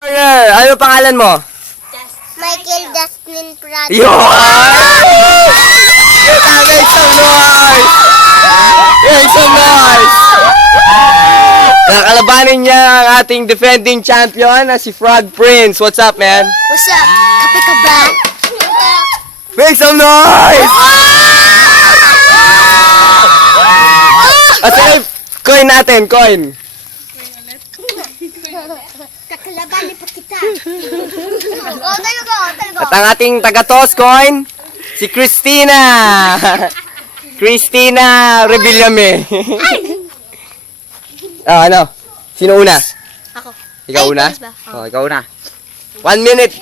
Ano pangalan mo? Michael Justin Prado. Yun! Make some noise! Make some noise! Nakalabanin niya ang ating defending champion na si Frog Prince. What's up, man? What's up? Kape ka ba? Make some noise! At coin natin, coin. Kakalabanin pa kita. Talaga. At ang ating taga-toss coin, si Christina. Christina Revillame. Ano? Sino una? Ako. Ikaw Ay, una? Prince ba? Oh, ikaw una. 1 minute.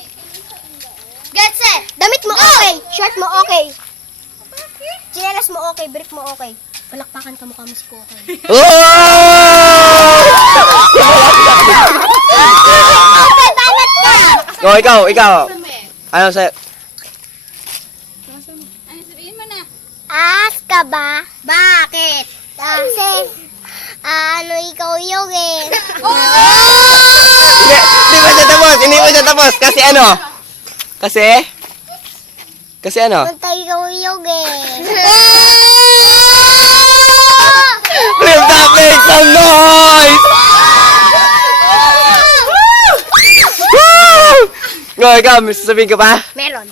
Get set! Damit mo okay. Shirt mo okay. Chinelas mo okay. Brief mo okay. Palakpakan ka mukha mo si Kokay. Oh! Okay, banat ka! Oh, ikaw. Ano sa'yo? Aas ka ba? Bakit? Kasi, ikaw yung Hindi mo siya tapos. Kasi ano? Kasi ano? Punta ikaw yung Flip that, make some noise! Woo! Ikaw, may sasabihin ka pa? Meron.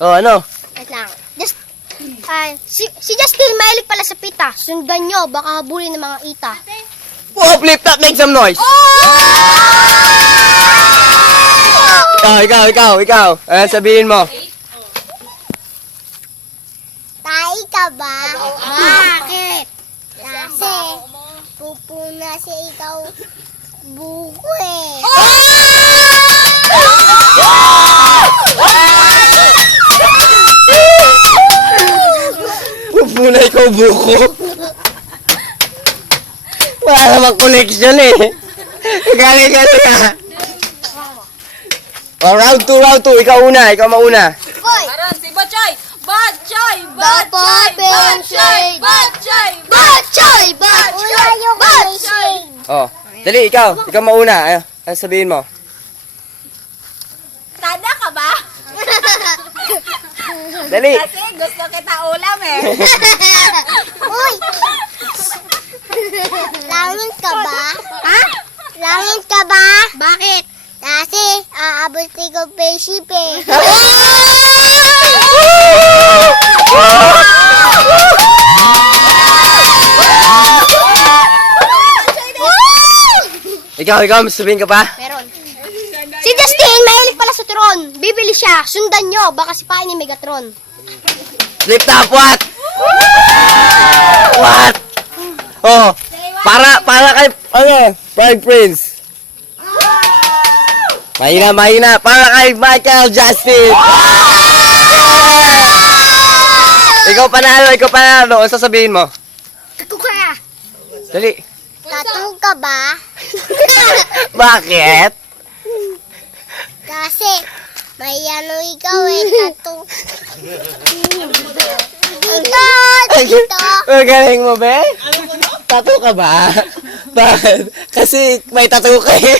Oh, ano? Wait lang. Si Justin mahilig pala sa pita. Sundan nyo, baka habulin ng mga ita. Oh, flip that, make some noise! Ikaw. Ano sabihin mo? Tayo ka ba? Bakit? Kasi, pupuna si ikaw buko Pupuna ikaw buko. Wala namang connection eh. Galing ka. Oh, round 2. Ikaw mauna. Hoy! Aron, si Batchoy! Wala yung shade! Oh, dali, ikaw mauna. Ano sabihin mo? Tada ka ba? Dali. Kasi gusto kita ulam eh. Uy! Langit ka ba? Ha? Langit ka ba? Bakit? Kasi, aabot ko spaceship eh. Ikaw, may sabihin ka pa? Meron. Si Justin, mahilig pala sa Tron. Bibili siya. Sundan nyo. Baka sipain ni Megatron. Flip top, what? What? Oh, para kay, Frog Prince. Mahina. Para kay Michael Justin. Ikaw panalo. Ano sasabihin mo? Kakukaya. Dali. Tattoo ka ba? Bakit? Kasi, may ikaw tattoo. Ito. Magaling mo, be? Tattoo ka ba? Bakit? Kasi may tattoo ka eh.